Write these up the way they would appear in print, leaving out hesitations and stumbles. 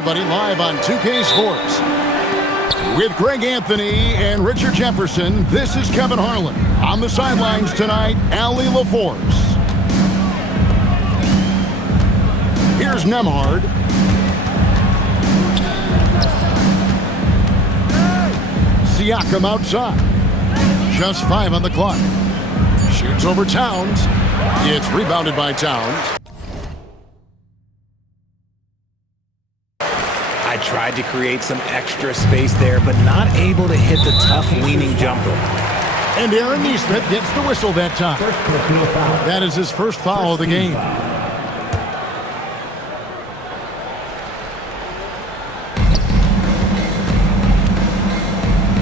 Everybody live on 2K Sports. With Greg Anthony and Richard Jefferson, this is Kevin Harlan. On the sidelines tonight, Allie LaForce. Here's Nemhard. Siakam outside. Just 5 on the clock. Shoots over Towns. It's rebounded by Towns. I tried to create some extra space there, but not able to hit the tough leaning jumper. And Aaron Nesmith gets the whistle that time. That is his first foul of the game.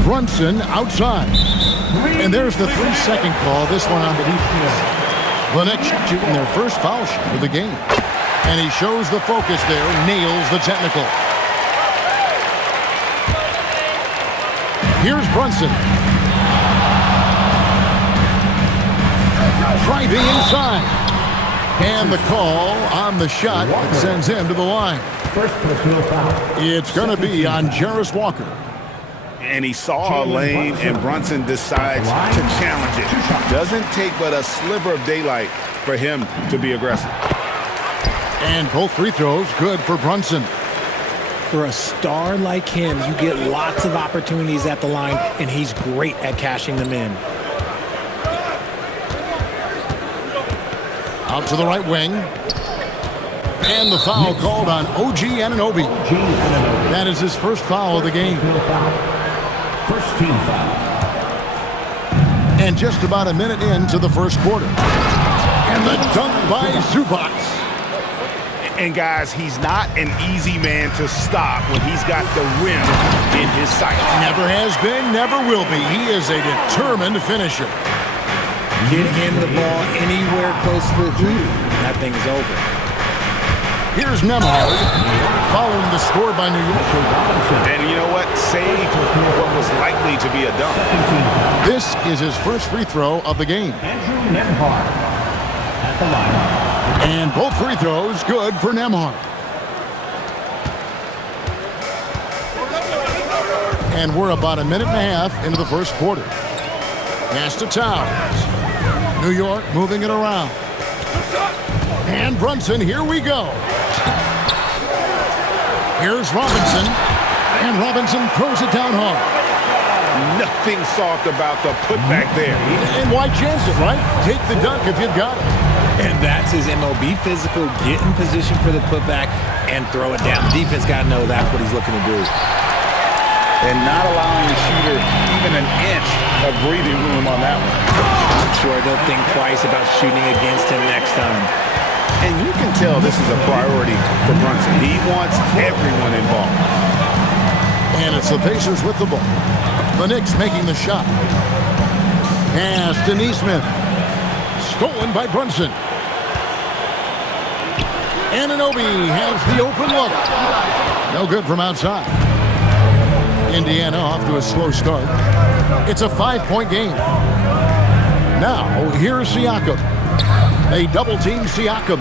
Brunson outside. And there's the 3-second call. This one on the defense. The Knicks shooting their first foul shot of the game. And he shows the focus there, nails the technical. Here's Brunson. Driving inside. And the call on the shot that sends him to the line. First personal foul. It's going to be on Jarris Walker. And he saw a lane, and Brunson decides to challenge it. Doesn't take but a sliver of daylight for him to be aggressive. And both free throws good for Brunson. For a star like him, you get lots of opportunities at the line, and he's great at cashing them in. Out to the right wing. And the foul called on OG Anunoby. That is his first foul of the game. First team foul. And just about a minute into the first quarter. And the dunk by Zubac. And guys, he's not an easy man to stop when he's got the rim in his sight. Never has been, never will be. He is a determined finisher. Get him the ball anywhere close to the hoop, that thing is over. Here's Nemhard, following the score by New York. And you know what? Saved what was likely to be a dunk. This is his first free throw of the game. Andrew Nemhard at the line. And both free throws good for Nemhard. And we're about a minute and a half into the first quarter. Pass to Towns. New York moving it around. And Brunson, here we go. Here's Robinson. And Robinson throws it down hard. Nothing soft about the putback there. And why chance it, right? Take the dunk if you've got it. And that's his MOB physical, get in position for the putback and throw it down. The defense got to know that's what he's looking to do. And not allowing the shooter even an inch of breathing room on that one. I'm sure they'll think twice about shooting against him next time. And you can tell this is a priority for Brunson. He wants everyone involved. And it's the Pacers with the ball. The Knicks making the shot. Pass to Nesmith. Stolen by Brunson. Anunoby has the open look. No good from outside. Indiana off to a slow start. It's a 5-point game. Now, here's Siakam. They double-team Siakam.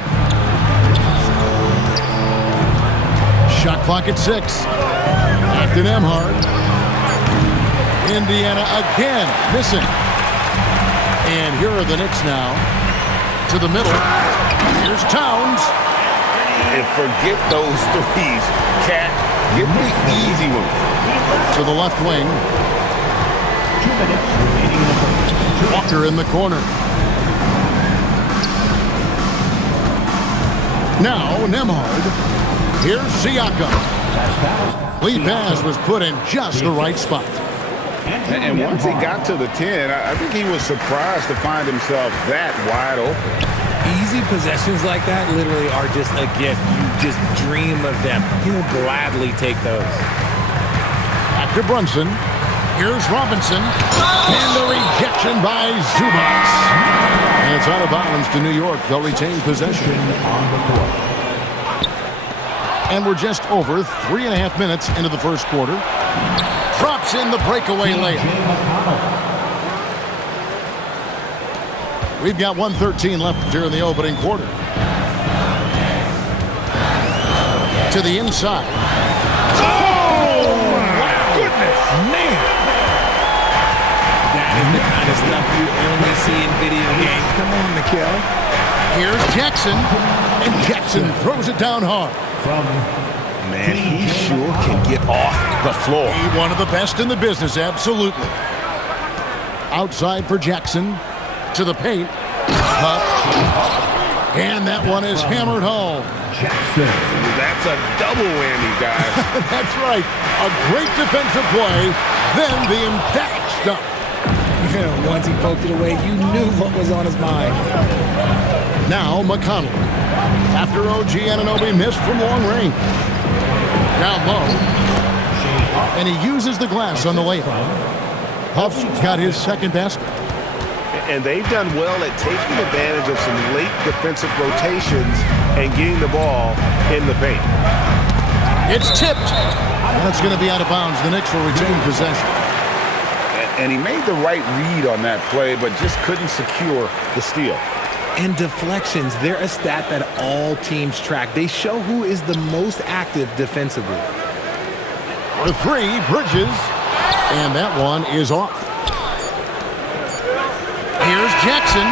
Shot clock at 6. Back to Nemhard. Indiana again missing. And here are the Knicks now. To the middle. Here's Towns. And forget those threes. Cat, get the easy one. To the left wing. 2 minutes remaining in the first. Walker in the corner. Now Nemhard. Here's Siakam. Lead pass was put in just the right spot. And once he got to the 10, I think he was surprised to find himself that wide open. Easy possessions like that literally are just a gift. You just dream of them. He'll gladly take those. Back to Brunson. Here's Robinson. And the rejection by Zubac. And it's out of bounds to New York. They'll retain possession. And we're just over 3.5 minutes into the first quarter. Drops in the breakaway layup. We've got 1:13 left here in the opening quarter. To To the inside. Oh, my goodness. Man. That is the kind of stuff you only see in video games. Come on, Mikhail. Here's Jackson. And Jackson throws it down hard. Man, he sure can get off the floor. One of the best in the business, absolutely. Outside for Jackson. To the paint. Up. And that one is hammered home. Jackson. That's a double whammy, guys. That's right. A great defensive play, then the emphatic stuff. Yeah, once he poked it away, you knew what was on his mind. Now McConnell. After OG Anunoby missed from long range. Down low. And he uses the glass on the layup. Huff's got his second basket. And they've done well at taking advantage of some late defensive rotations and getting the ball in the paint. It's tipped. And it's going to be out of bounds. The Knicks will retain possession. And he made the right read on that play, but just couldn't secure the steal. And deflections, they're a stat that all teams track. They show who is the most active defensively. The three, Bridges. And that one is off. Here's Jackson.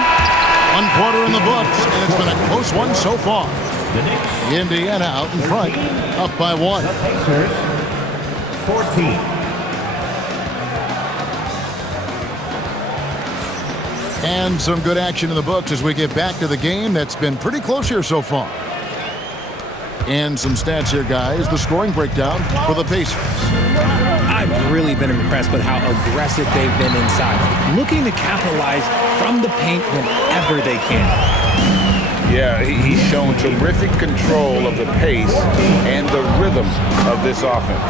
1 quarter in the books, and it's been a close one so far. The Knicks. Indiana out in front, up by 1. The Pacers. 14. And some good action in the books as we get back to the game that's been pretty close here so far. And some stats here, guys. The scoring breakdown for the Pacers. I've really been impressed with how aggressive they've been inside, looking to capitalize from the paint whenever they can. Yeah, he's shown terrific control of the pace and the rhythm of this offense.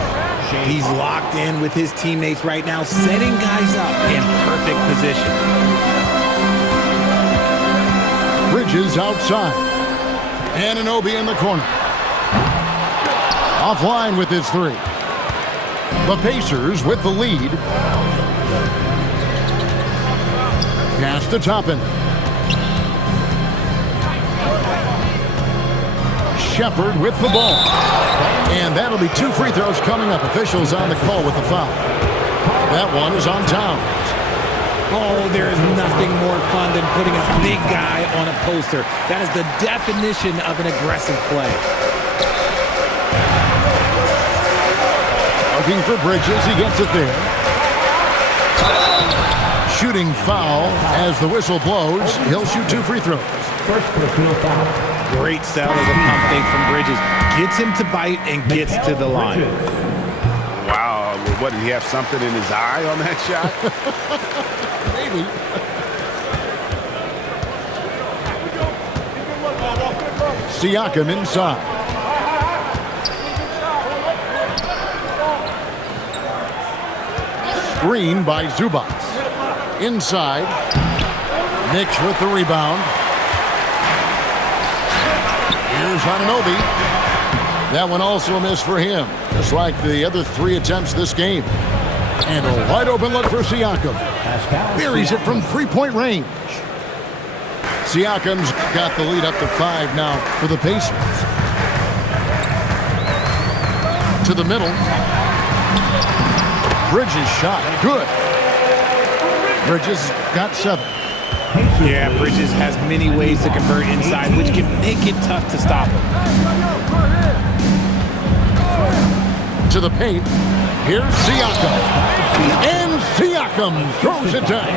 He's locked in with his teammates right now, setting guys up in perfect position. Bridges outside. Anunoby in the corner. Offline with his 3. The Pacers with the lead. Pass to Toppin. Shepard with the ball. And that'll be 2 free throws coming up. Officials on the call with the foul. That one is on Towns. Oh, there is nothing more fun than putting a big guy on a poster. That is the definition of an aggressive play. Looking for Bridges, he gets it there. Shooting foul as the whistle blows. He'll shoot 2 free throws. First personal foul. Great sell as a pump fake from Bridges. Gets him to bite and gets to the line. Wow, what, did he have something in his eye on that shot? Maybe. Siakam inside. Screen by Zubac. Inside. Knicks with the rebound. Here's Anunoby. That one also a miss for him, just like the other 3 attempts this game. And a wide open look for Siakam. Buries it from 3-point range. Siakam's got the lead up to 5 now for the Pacers. To the middle. Bridges shot. Good. Bridges got 7. Yeah, Bridges has many ways to convert inside, which can make it tough to stop him. To the paint. Here's Siakam. And Siakam throws it down.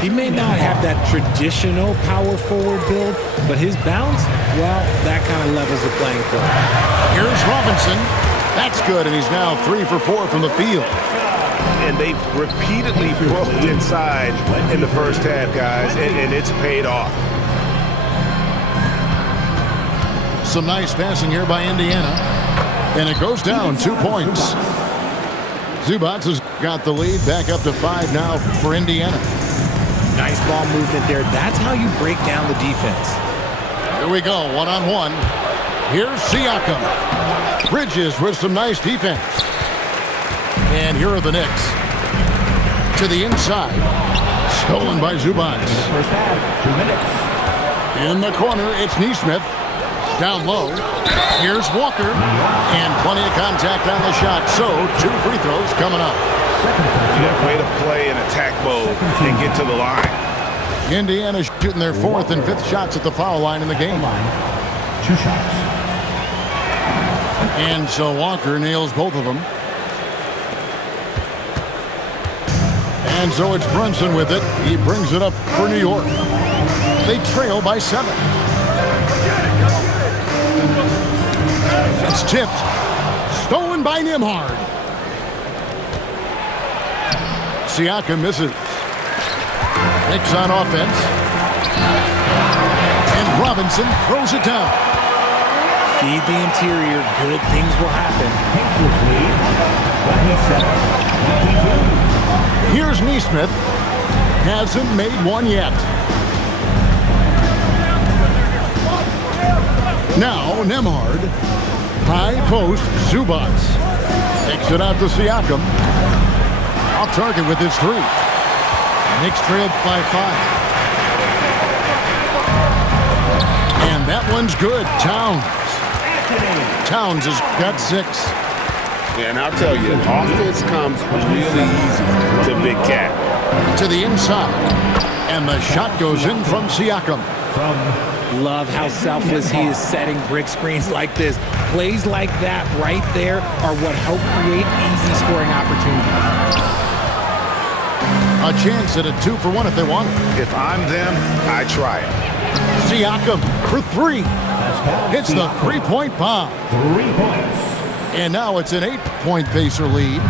He may not have that traditional power forward build, but his bounce, well, that kind of levels the playing field. Here's Robinson. That's good, and he's now 3 for 4 from the field. And they've repeatedly broke inside in the first half, guys, and it's paid off. Some nice passing here by Indiana. And it goes down 2 points. Zubac has got the lead back up to 5 now for Indiana. Nice ball movement there. That's how you break down the defense. Here we go, 1-on-1. Here's Siakam. Bridges with some nice defense. And here are the Knicks. To the inside. Stolen by Zubac. First half, 2 minutes. In the corner, it's Nesmith. Down low. Here's Walker. And plenty of contact on the shot. So 2 free throws coming up. Yeah, way to play in attack mode and get to the line. Indiana shooting their 4th and 5th shots at the foul line in the game. 2 shots. And so Walker nails both of them. And so it's Brunson with it. He brings it up for New York. They trail by 7. It's tipped. Stolen by Nembhard. Siakam misses. Knicks on offense. And Robinson throws it down. Feed the interior. Good things will happen. Pacers lead 27-22. Here's Neesmith. Hasn't made one yet. Now Nembhard. High post, Zubats. Takes it out to Siakam. Off target with his 3. Knicks trailed by 5. And that one's good. Towns has got 6. Yeah, and I'll tell you, offense comes really easy to Big Cat. To the inside. And the shot goes in from Siakam. Love how selfless he is setting brick screens like this. Plays like that right there are what help create easy scoring opportunities. A chance at a 2-for-1 if they want it. If I'm them, I try it. Siakam for 3. Hits the 3-point bomb. 3 points. And now it's an 8-point Pacer lead.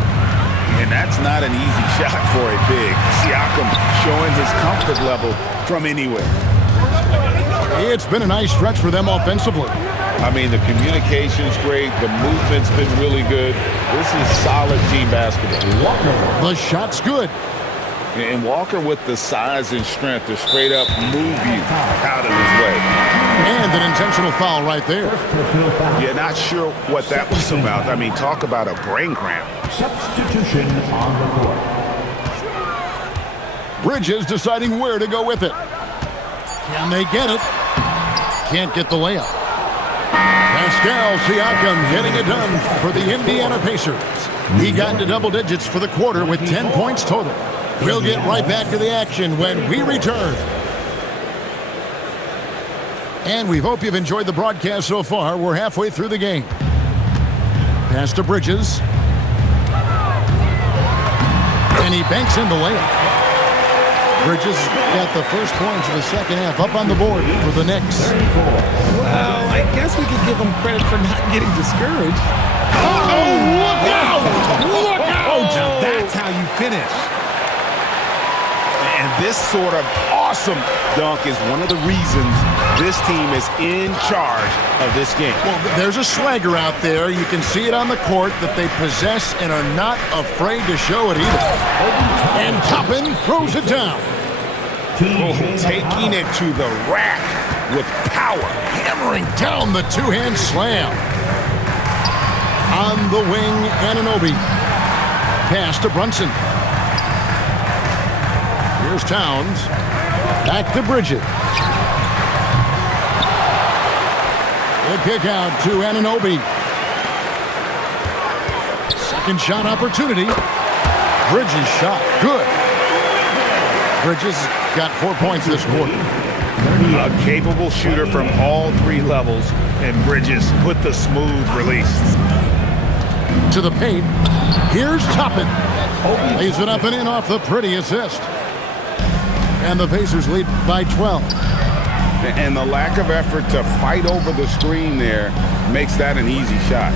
And that's not an easy shot for a big. Siakam showing his comfort level from anywhere. It's been a nice stretch for them offensively. I mean, the communication's great. The movement's been really good. This is solid team basketball. The shot's good. And Walker with the size and strength to straight up move you out of his way. And an intentional foul right there. Yeah, not sure what that was about. I mean, talk about a brain cramp. Substitution on the court. Bridges deciding where to go with it. Can they get it? Can't get the layup. Pascal Siakam getting it done for the Indiana Pacers. He got into double digits for the quarter with 10 points total. We'll get right back to the action when we return. And we hope you've enjoyed the broadcast so far. We're halfway through the game. Pass to Bridges. And he banks in the layup. Bridges got the first points of the second half up on the board for the Knicks. Well, I guess we could give them credit for not getting discouraged. Oh, look out! Look out! Now that's how you finish. And this sort of awesome dunk is one of the reasons this team is in charge of this game. Well, there's a swagger out there. You can see it on the court that they possess and are not afraid to show it either. And Toppin throws it down. Taking it to the rack with power. Hammering down the two-hand slam. On the wing, Anunoby. Pass to Brunson. Here's Towns. Back to Bridges. The kick out to Anunoby. Second shot opportunity. Bridges shot. Good. Bridges got 4 points this quarter. A capable shooter from all 3 levels, and Bridges with the smooth release. To the paint. Here's Toppin. Lays it up and in off the pretty assist. And the Pacers lead by 12. And the lack of effort to fight over the screen there makes that an easy shot.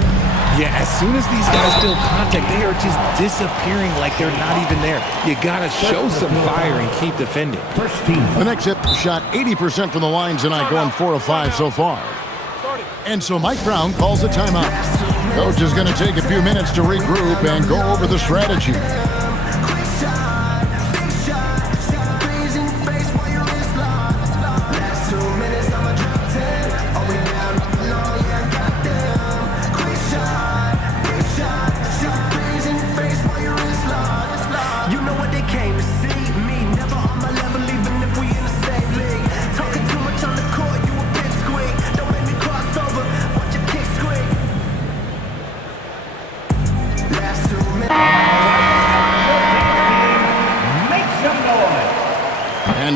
Yeah, as soon as these guys feel contact, they are just disappearing like they're not even there. You got to show some fire and keep defending. The Knicks have shot 80% from the line tonight, going 4 of 5 so far. And so Mike Brown calls a timeout. Coach is going to take a few minutes to regroup and go over the strategy.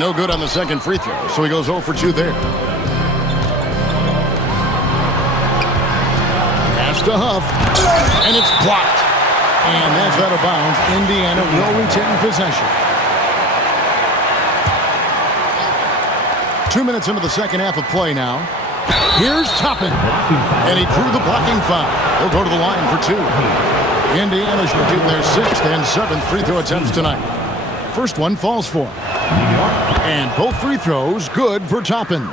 No good on the second free throw, so he goes 0 for 2 there. Pass to Huff, and it's blocked. And that's out of bounds. Indiana will retain possession. 2 minutes into the second half of play now. Here's Toppin, and he drew the blocking foul. He'll go to the line for 2. Indiana shooting their 6th and 7th free throw attempts tonight. First one falls for him. And both free throws good for Toppin.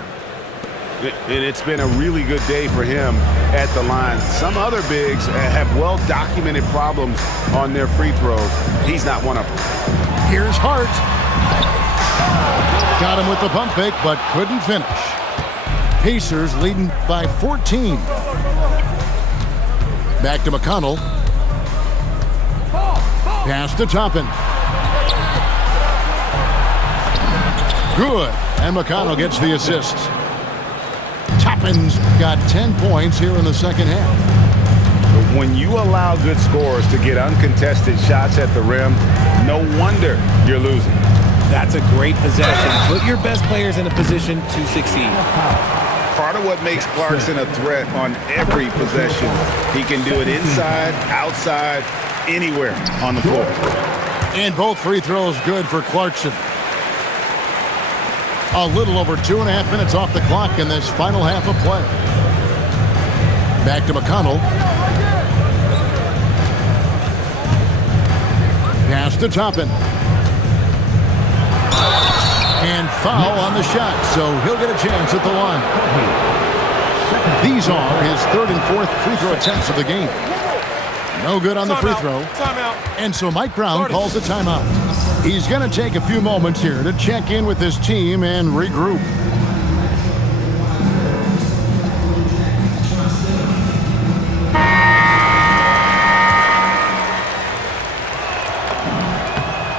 It's been a really good day for him at the line. Some other bigs have well-documented problems on their free throws. He's not one of them. Here's Hart. Got him with the pump fake, but couldn't finish. Pacers leading by 14. Back to McConnell. Pass to Toppin. Good. And McConnell gets the assist. Toppin's got 10 points here in the second half. When you allow good scorers to get uncontested shots at the rim, no wonder you're losing. That's a great possession. Put your best players in a position to succeed. Part of what makes Clarkson a threat on every possession, he can do it inside, outside, anywhere on the floor. And both free throws good for Clarkson. A little over 2.5 minutes off the clock in this final half of play. Back to McConnell. Pass to Toppin. And foul on the shot, so he'll get a chance at the line. These are his 3rd and 4th free throw attempts of the game. No good on the free throw. And so Mike Brown calls a timeout. He's going to take a few moments here to check in with his team and regroup.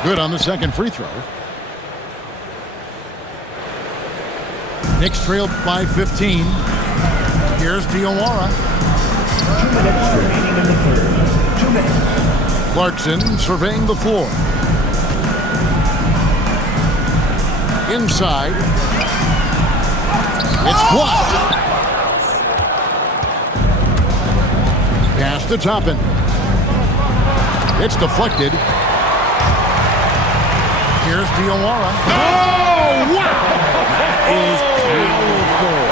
Good on the second free throw. Knicks trailed by 15. Here's Diawara. 2 minutes remaining in the third. 2 minutes. Clarkson surveying the floor. Inside. It's blocked. Pass to Toppin. It's deflected. Here's Diawara. Oh, wow! That is powerful.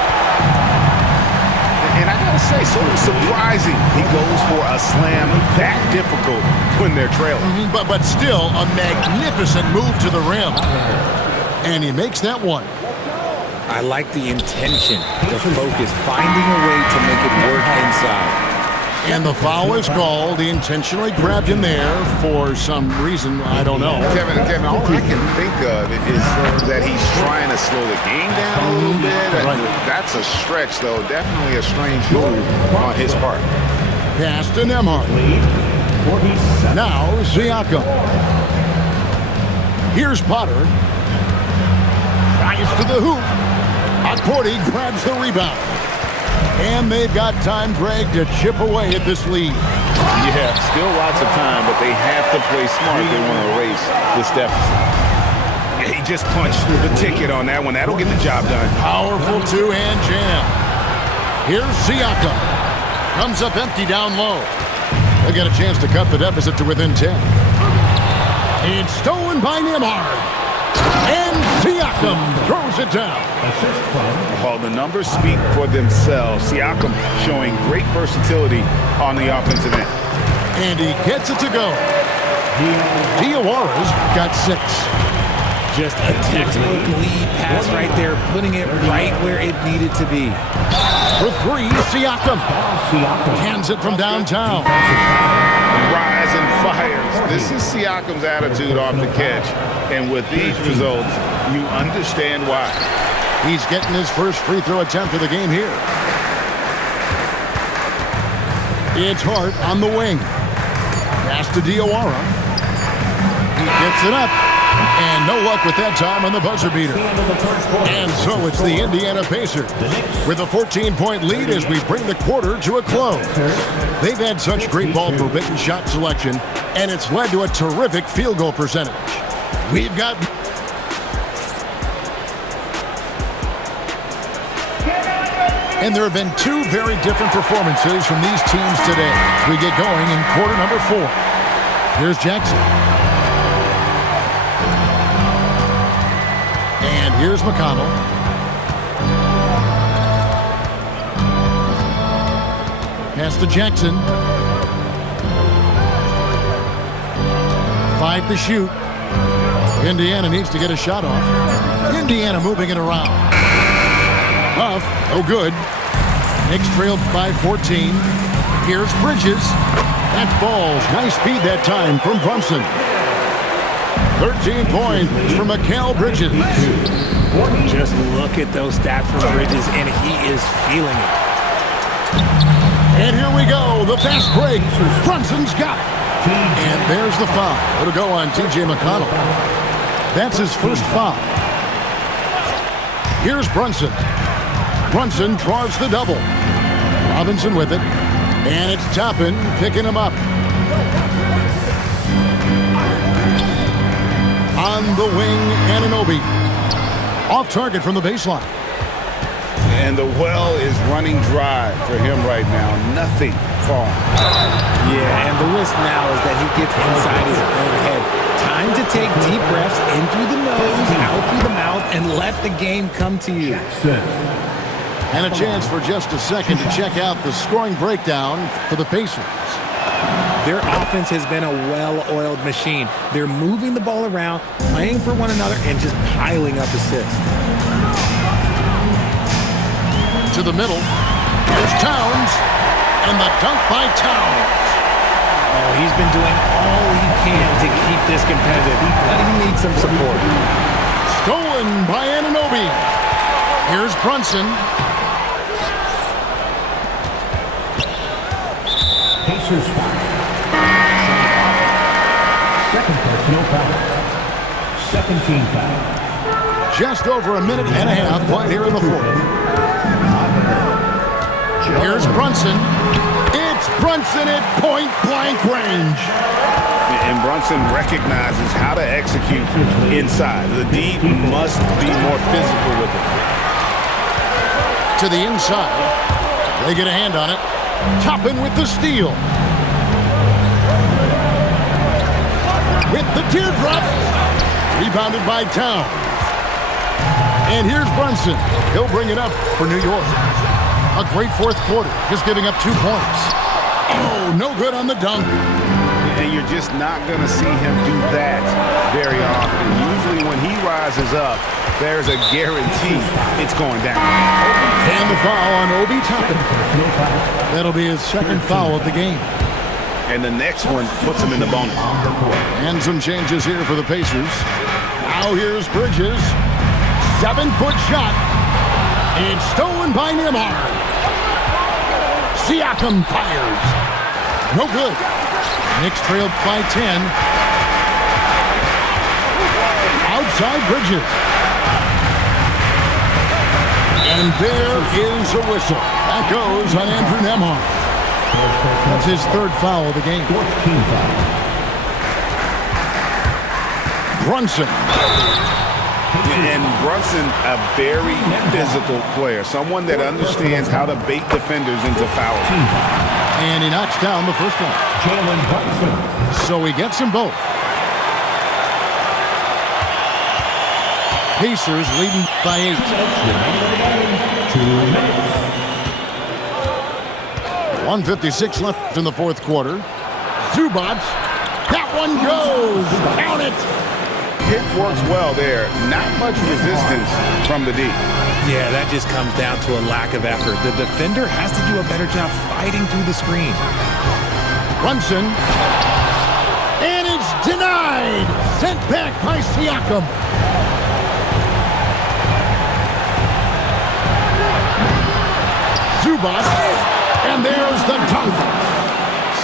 And I gotta say, sort of surprising he goes for a slam that difficult when they're trailing. But still a magnificent move to the rim. And he makes that one. I like the intention, the focus, finding a way to make it work inside. And the foul is called. He intentionally grabbed him there for some reason. I don't know. Kevin, all I can think of is that he's trying to slow the game down a little bit. Right. That's a stretch, though. Definitely a strange move on his part. Pass to Nembhard. Now Siakam. Here's Potter. Tries to the hoop. Akporti grabs the rebound. And they've got time, Greg, to chip away at this lead. Yeah, still lots of time, but they have to play smart. They want to erase this deficit. He just punched the ticket on that one. That'll get the job done. Powerful two-hand jam. Here's Siakam. Comes up empty down low. They'll get a chance to cut the deficit to within 10. It's stolen by Nembhard. And Siakam throws it down. Well, the numbers speak for themselves. Siakam showing great versatility on the offensive end. And he gets it to go. Diawara's got 6. Just a textbook lead pass right there, putting it right where it needed to be. For 3, Siakam. Hands it from downtown. Rise and fires. This is Siakam's attitude off the catch. And with these results, you understand why. He's getting his first free throw attempt of the game here. It's Hart on the wing. Pass to Diawara. He gets it up. And no luck with that time on the buzzer beater. And so it's the Indiana Pacers with a 14-point lead as we bring the quarter to a close. They've had such great ball forbidden shot selection, and it's led to a terrific field goal percentage. We've got And there have been two very different performances from these teams today. We get going in quarter number 4. Here's Jackson. And here's McConnell. Pass to Jackson. 5 to shoot. Indiana needs to get a shot off. Indiana moving it around. Buff, no good. Knicks trailed by 14. Here's Bridges. That falls. Nice speed that time from Brunson. 13 points for Mikal Bridges. Just look at those stats from Bridges, and he is feeling it. And here we go. The fast break. Brunson's got it. And there's the foul. It'll go on T.J. McConnell. That's his first foul. Here's Brunson. Brunson draws the double. Robinson with it. And it's Toppin picking him up. On the wing, Anunoby. Off target from the baseline. And the well is running dry for him right now. Nothing falling. Yeah, and the risk now is that he gets inside his own head. Time to take deep breaths in through the nose, out through the mouth, and let the game come to you. And a chance for just a second to check out the scoring breakdown for the Pacers. Their offense has been a well-oiled machine. They're moving the ball around, playing for one another, and just piling up assists. To the middle. Here's Towns. And the dunk by Towns. Oh, he's been doing all he can to keep this competitive, but he needs some support. Stolen by Anunoby. Here's Brunson. Pacers foul. Second personal foul. Second team foul. Just over a minute and a half played here in the fourth. Here's Brunson. It's Brunson at point-blank range. And Brunson recognizes how to execute inside. The D must be more physical with it. To the inside. They get a hand on it. Toppin with the steal. With the teardrop. Rebounded by Towns. And here's Brunson. He'll bring it up for New York. A great fourth quarter, just giving up 2 points. Oh, no good on the dunk. And you're just not going to see him do that very often. Usually when he rises up, there's a guarantee it's going down. And the foul on Obi Toppin. That'll be his second foul of the game. And the next one puts him in the bonus. And some changes here for the Pacers. Now here's Bridges. 7-foot shot. It's stolen by Nembhard. Siakam fires. No good. Knicks trailed by 10. Outside Bridges. And there is a whistle. That goes on Andrew Nembhard. That's his third foul of the game. Fourth team foul. Brunson. And Brunson, a very physical player, someone that understands how to bait defenders into fouls. And he knocks down the first one. Jalen Brunson. So he gets them both. Pacers leading by 8. 2 minutes. 1:56 left in the fourth quarter. Zubac. That one goes. Count it. It works well there. Not much resistance from the D. Yeah, that just comes down to a lack of effort. The defender has to do a better job fighting through the screen. Brunson. And it's denied. Sent back by Siakam. Zubac. And there's the dunk.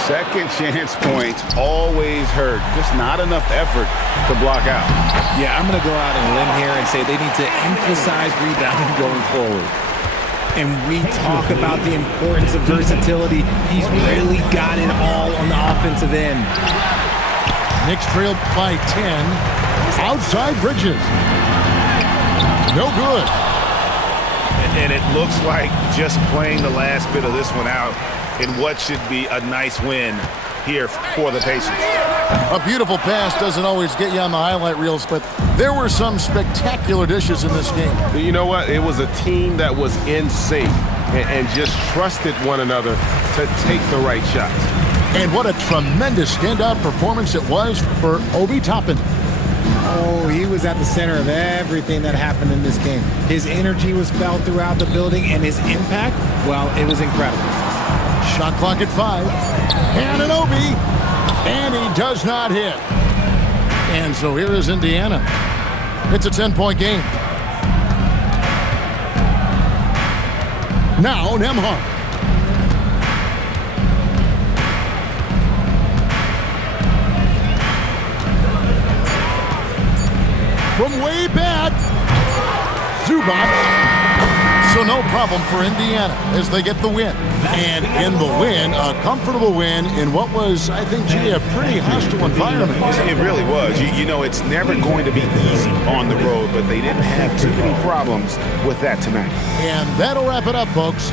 Second chance points always hurt. Just not enough effort to block out. Yeah, I'm going to go out on a limb here and say they need to emphasize rebounding going forward. And we talk about the importance of versatility. He's really got it all on the offensive end. Knicks trailed by 10. Outside Bridges. No good. And it looks like just playing the last bit of this one out in what should be a nice win here for the Pacers. A beautiful pass doesn't always get you on the highlight reels, but there were some spectacular dishes in this game. You know what? It was a team that was in sync and just trusted one another to take the right shots. And what a tremendous standout performance it was for Obi Toppin. Oh, he was at the center of everything that happened in this game. His energy was felt throughout the building, and his impact, well, it was incredible. Shot clock at 5. And an Obi. And he does not hit. And so here is Indiana. It's a 10-point game. Now Nembhard. From way back, Zubac. So no problem for Indiana as they get the win. And in the win, a comfortable win in what was, I think, a pretty hostile environment. It really was. You know, it's never going to be easy on the road, but they didn't have too many problems with that tonight. And that'll wrap it up, folks.